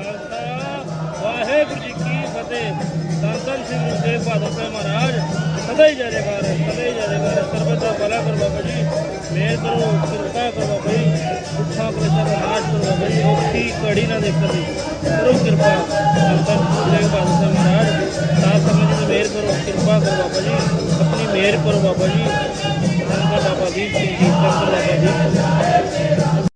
ਖਾਲਸਾ ਵਾਹਿਗੁਰੂ ਜੀ ਕੀ ਫਤਿਹ। ਧੰਨ ਸਿੰਘ ਸ੍ਰੀ ਬਹਾਦਰ ਸਾਹਿਬ ਮਹਾਰਾਜ। ਸਦਾ ਹੀ ਜੈ ਜੈਕਾਰ ਸਦਾ ਹੀ ਜੈ ਜੈਕਾਰ ਹੈ ਦਾ ਭਲਾ ਕਰੋ ਬਾਬਾ ਜੀ। ਮਿਹਰ ਕਰੋ, ਕਿਰਪਾ ਕਰੋ ਬਾਬਾ ਜੀ। ਦੁੱਖਾਂ ਕਲੇਸ਼ਾਂ ਦਾ ਨਾਸ਼ ਕਰੋ ਬਾਬਾ ਜੀ। ਔਖੀ ਘੜੀ ਨਾ ਦੇਖਣ ਦੀ। ਕਰੋ ਕਿਰਪਾ। ਧੰਨ ਧੰਨ ਬਹਾਦਰ ਸਾਹਿਬ ਮਹਾਰਾਜ। ਸਾਧ ਸੰਗਤ ਜੀ ਦੀ ਮੇਰ ਕਰੋ, ਕਿਰਪਾ ਕਰੋ ਬਾਬਾ ਜੀ। ਆਪਣੀ ਮੇਰ ਕਰੋ ਬਾਬਾ ਜੀ। ਧੰਨ ਬਾਬਾ ਦੀਪ ਸਿੰਘ ਜੀ ਧੰਨ ਬਾਬਾ ਜੀ।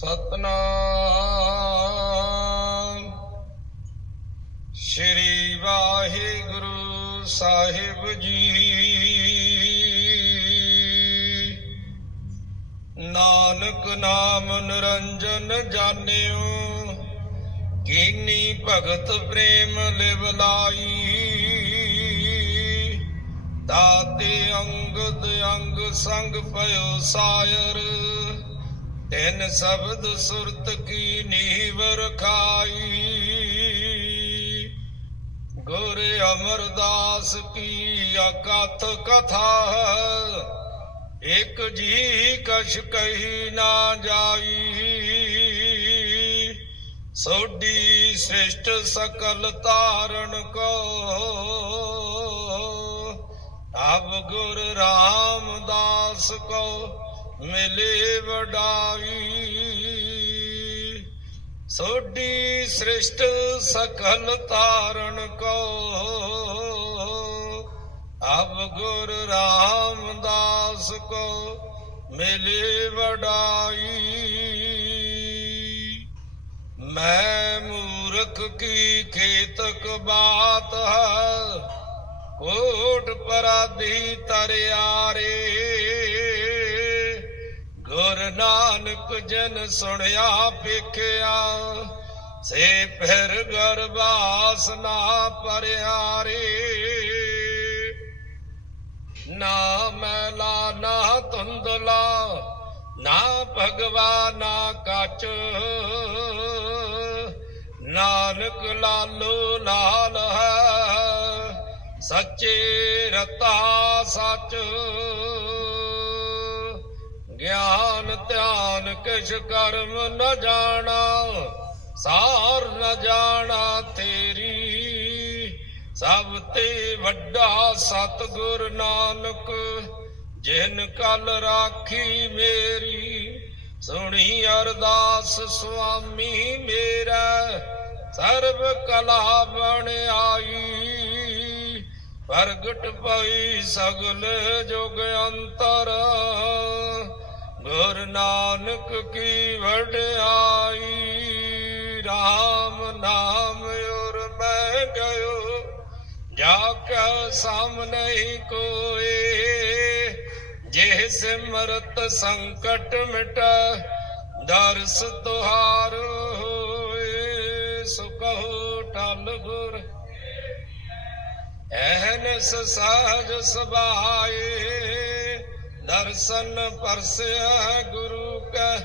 ਸਤਨਾਮ। ਸ਼੍ਰੀ ਵਾਹਿਗੁਰੂ ਸਾਹਿਬ ਜੀ। ਨਾਨਕ ਨਾਮ ਨਿਰੰਜਨ ਜਾਣਿਓ, ਕੀਨੀ ਭਗਤ ਪ੍ਰੇਮ ਲਿਵ ਲਾਈ। ਦਾਤੇ ਅੰਗਦ ਅੰਗ ਸੰਗ ਪਇਓ ਸਾਇਰ ਤਿੰਨ ਸ਼ਬਦ ਸੁਰਤ ਕੀ ਨੀਵ ਰਖਾਈ ਗੁਰ ਅਮਰਦਾਸ ਕੀ ਅਕਥ ਕਥਾ? ਇਕ ਜੀ ਕਛ ਕਹੀ ਨਾ ਜਾਈ। ਸੋਡੀ ਸ੍ਰਿਸ਼ਟ ਸਕਲ ਤਾਰਨ ਕੋ। ਅਬ ਗੁਰ ਰਾਮਦਾਸ ਕੋ ਮਿਲੇ ਵਡਾਈ ਸੋਡੀ ਸ੍ਰਿਸ਼ਟ ਸਕਲ ਤਾਰਨ ਕੋ। ਅਬ ਗੁਰ ਰਾਮਦਾਸ ਕੋ ਮਿਲੇ ਵਡਾਈ। ਮੈਂ ਮੂਰਖ ਕੀ ਖੇਤਕ ਬਾਤ ਹੈ। ਕੋਟ ਪਰਾਧੀ ਤਰਿਆਰੇ। ਨਾਨਕ ਜਨ ਸੁਣਿਆ ਪੇਖਿਆ ਸੇ ਫਿਰ ਗਰਬਾਸ ਨਾ ਪਰਿਆਰੇ। ਨਾ ਮੈਲਾ, ਨਾ ਧੁੰਦਲਾ, ਨਾ ਭਗਵਾ, ਨਾ ਕਾਚ। ਨਾਨਕ ਲਾਲੋ ਲਾਲ ਹੈ, ਸੱਚੇ ਰਤਾ ਸੱਚ। ਗਿਆਨ ਧਿਆਨ ਕਿਛ ਕਰਮ ਨ ਜਾਣਾ, ਸਾਰ ਨ ਜਾਣਾ ਤੇਰੀ। ਸਭ ਤੇ ਵੱਡਾ ਸਤਿਗੁਰ ਨਾਨਕ, ਜਿਨ ਕਲ ਰਾਖੀ ਮੇਰੀ, ਸੁਣੀ ਅਰਦਾਸ ਸੁਆਮੀ ਮੇਰਾ, ਸਰਬ ਕਲਾ ਬਣ ਆਈ। ਪ੍ਰਗਟ ਪਈ ਸਗਲ ਜੁਗ ਅੰਤਰ। ਗੁਰ ਨਾਨਕ ਕੀ ਵਡਿਆਈ RAM ਨਾਮ ਉਰ ਮੈਂ ਗਇਓ ਜਾ ਕਾ ਸਾਹਮਣੇ ਹੀ ਕੋਏ। ਜੇ ਸਿਮਰਤ ਸੰਕਟ ਮਿਟ, ਦਰਸ ਤੁਹਾਰ ਹੋਏ। ਸੁਕਹੁ ਟਲ ਗੁਰ ਐਹਨਸ ਸਾਜ ਸਬਾਏ ਦਰਸ਼ਨ ਪਰਸਿਆ ਗੁਰੂ ਕਾ,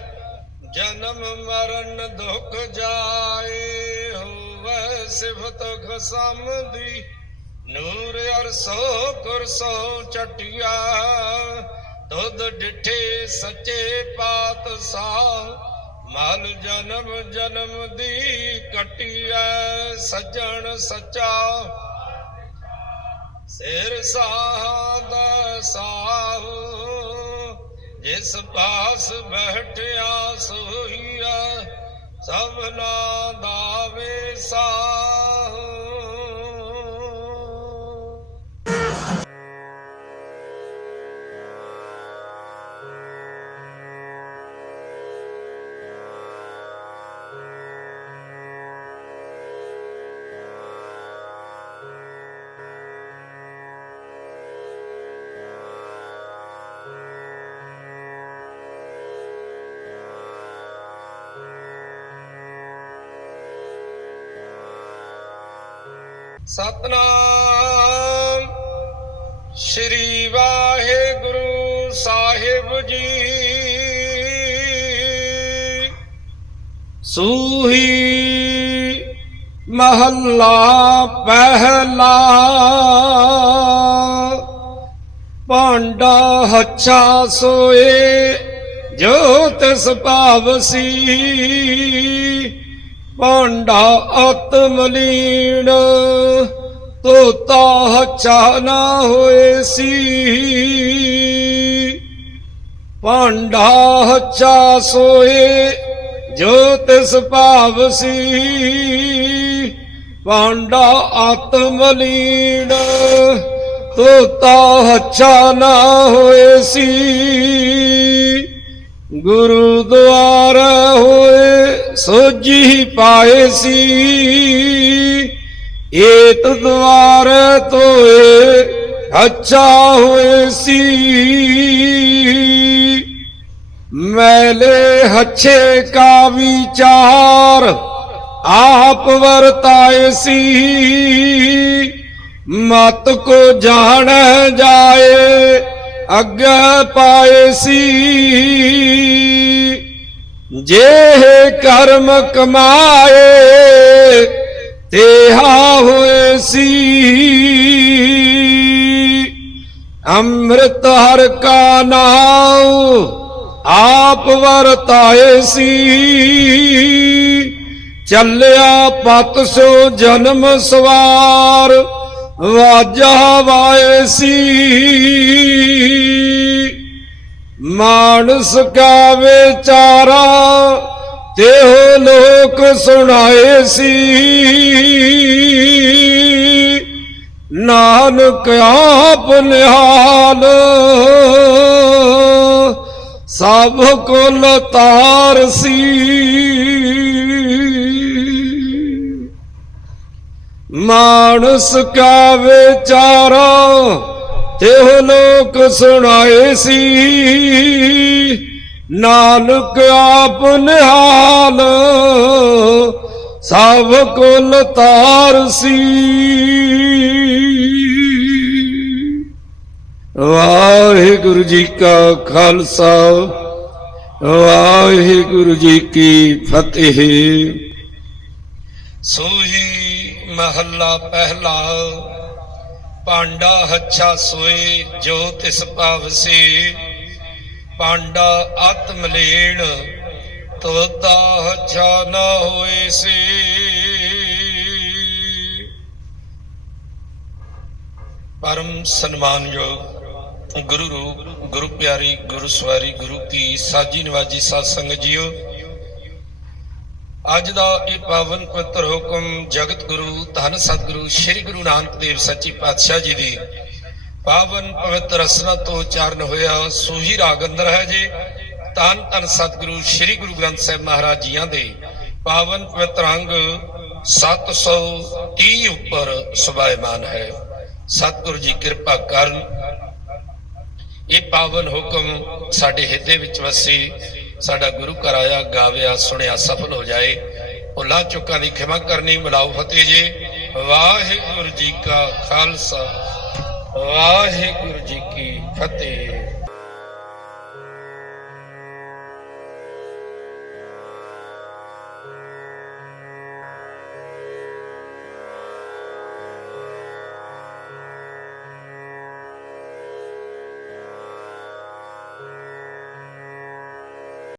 ਜਨਮ ਮਰਨ ਦੁਖ ਜਾਏ ਹੋਵੇ ਸਿਫਤ ਖਸਮ ਦੀ ਨੂਰ ਅਰਸੋ ਕੁਰਸੋ ਚਟਿਆ ਤੁਧ ਡਿਠੇ ਸੱਚੇ ਪਾਤਸ਼ਾਹ। ਮਲ ਜਨਮ ਜਨਮ ਦੀ ਕਟਿਆ, ਸੱਜਣ ਸੱਚਾ ਸਿਰ ਸਾਧ ਸਾਹੂ ਜਿਸ ਪਾਸ ਬੈਠਿਆ ਸੋਹੀਆ ਸਭਨਾ ਦਾ ਸਾਹੂ। ਸਤਨਾਮ। ਸ਼੍ਰੀ ਵਾਹਿਗੁਰੂ ਸਾਹਿਬ ਜੀ। ਸੂਹੀ ਮਹੱਲਾ ਪਹਿਲਾ। ਭਾਂਡਾ ਹੱਛਾ ਸੋਏ ਜੋ ਤਿਸ ਭਾਵਸੀ ਭਾਂਡਾ ਆਤਮਲੀਨ ਤੋਤਾ ਹੱਛਾ ਨਾ ਹੋਏ ਸੀ। ਭਾਂਡਾ ਹੱਛਾ ਸੋਏ, ਜੋ ਤਿਸ ਭਾਵਸੀ ਭਾਂਡਾ ਆਤਮਲੀਨ ਤੋਤਾ ਹੱਛਾ ਨਾ ਹੋਏ ਸੀ। ਗੁਰੂ ਦੁਆਰ ਹੋਏ ਸੋਜੀ ਪਾਏ ਸੀ। ਏਤ ਦੁਆਰ ਤੋਏ ਅੱਛਾ ਹੋਏ ਸੀ। ਮੈਲੇ ਹੱਛੇ ਕਾ ਵਿਚਾਰ ਆਪ ਵਰਤਾਏ ਸੀ। ਮਤ ਕੋ ਜਾਣ ਜਾਏ, ਅੱਗੇ ਪਾਏ ਸੀ। ਜੇ ਕਰਮ ਕਮਾਏ, ਤੇਹਾ ਹੋਏ ਸੀ। ਅੰਮ੍ਰਿਤ ਹਰ ਕਾ ਨਾਮ ਆਪ ਵਰਤਾਏ ਸੀ। ਚੱਲਿਆ ਪਤ ਸੋ ਜਨਮ ਸਵਾਰ, ਵਾਜਾ ਵਾਏ ਸੀ। ਮਾਨਸ ਕਾ ਵਿਚਾਰਾ તેહો ਲੋਕ ਸੁਣਾਏ ਸੀ। ਨਾਨਕ ਆਪ ਨਿਹਾਲ, ਸਭ ਕੁਲ ਤਾਰ ਸੀ। ਮਾਨਸ ਕਾ ਵਿਚਾਰਾ ਤਿਹ ਲੋਕ ਸੁਣਾਏ ਸੀ। ਨਾਨਕ ਆਪ ਨਿਹਾਲ, ਸਭ ਕੁਲ ਤਾਰ ਸੀ। ਵਾਹਿਗੁਰੂ ਜੀ ਕਾ ਖਾਲਸਾ, ਵਾਹਿਗੁਰੂ ਜੀ ਕੀ ਫਤਿਹ। ਸੋਹੀ ਮਹੱਲਾ ਪਹਿਲਾ ਪਾਂਡਾ ਹੱਛਾ ਸੋਏ ਜੋ ਤਿਸ ਭਾਵਸੀ ਪਾਂਡਾ ਆਤਮ ਲੀਣ ਤੋਤਾ ਹੱਛਾ ਨਾ ਹੋਏ ਸੀ। ਪਰਮ ਸਨਮਾਨਯੋਗ ਗੁਰੂ ਰੂਪ, ਗੁਰੂ ਪਿਆਰੀ, ਗੁਰੂ ਸਵਾਰੀ, ਗੁਰੂ ਕੀ ਸਾਜੀ ਨਿਵਾਜੀ ਸਾਧ ਸੰਗਤ ਜੀਓ ਅੱਜ ਦਾ ਇਹ ਪਾਵਨ ਪਵਿੱਤਰ ਹੁਕਮ ਜਗਤ ਗੁਰੂ, ਧੰਨ ਸਤਿਗੁਰੂ, ਸ੍ਰੀ ਗੁਰੂ ਨਾਨਕ ਦੇਵ ਸੱਚੀ ਪਾਤਸ਼ਾਹ ਜੀ ਦੀ ਪਾਵਨ ਪਵਿੱਤਰ ਰਸਨਾ ਤੋਂ ਉਚਾਰਨ ਹੋਇਆ। ਸੂਹੀ ਰਾਗ ਅੰਦਰ ਹੈ ਜੀ। ਧੰਨ ਧੰਨ ਸਤਿਗੁਰੂ, ਸ੍ਰੀ ਗੁਰੂ ਗ੍ਰੰਥ ਸਾਹਿਬ ਮਹਾਰਾਜ ਜੀਆਂ ਦੇ ਪਾਵਨ ਪਵਿੱਤਰ ਅੰਗ 730 ਉੱਪਰ ਸਵਾਇਮਾਨ ਹੈ। ਸਤਿਗੁਰੂ ਜੀ ਕਿਰਪਾ ਕਰਨ ਇਹ ਪਾਵਨ ਹੁਕਮ ਸਾਡੇ ਹਿੱਤੇ ਵਿੱਚ ਵਸੇ। ਸਾਡਾ ਗੁਰੂ ਘਰ ਆਇਆ, ਗਾਵਿਆ, ਸੁਣਿਆ, ਸਫਲ ਹੋ ਜਾਏ। ਭੁੱਲਾਂ ਚੁੱਕਾਂ ਦੀ ਖਿਮਾ ਕਰਨੀ, ਬੁਲਾਓ ਫਤਿਹ ਜੀ। ਵਾਹਿਗੁਰੂ ਜੀ ਕਾ ਖਾਲਸਾ। ਵਾਹਿਗੁਰੂ ਜੀ ਕੀ ਫਤਿਹ।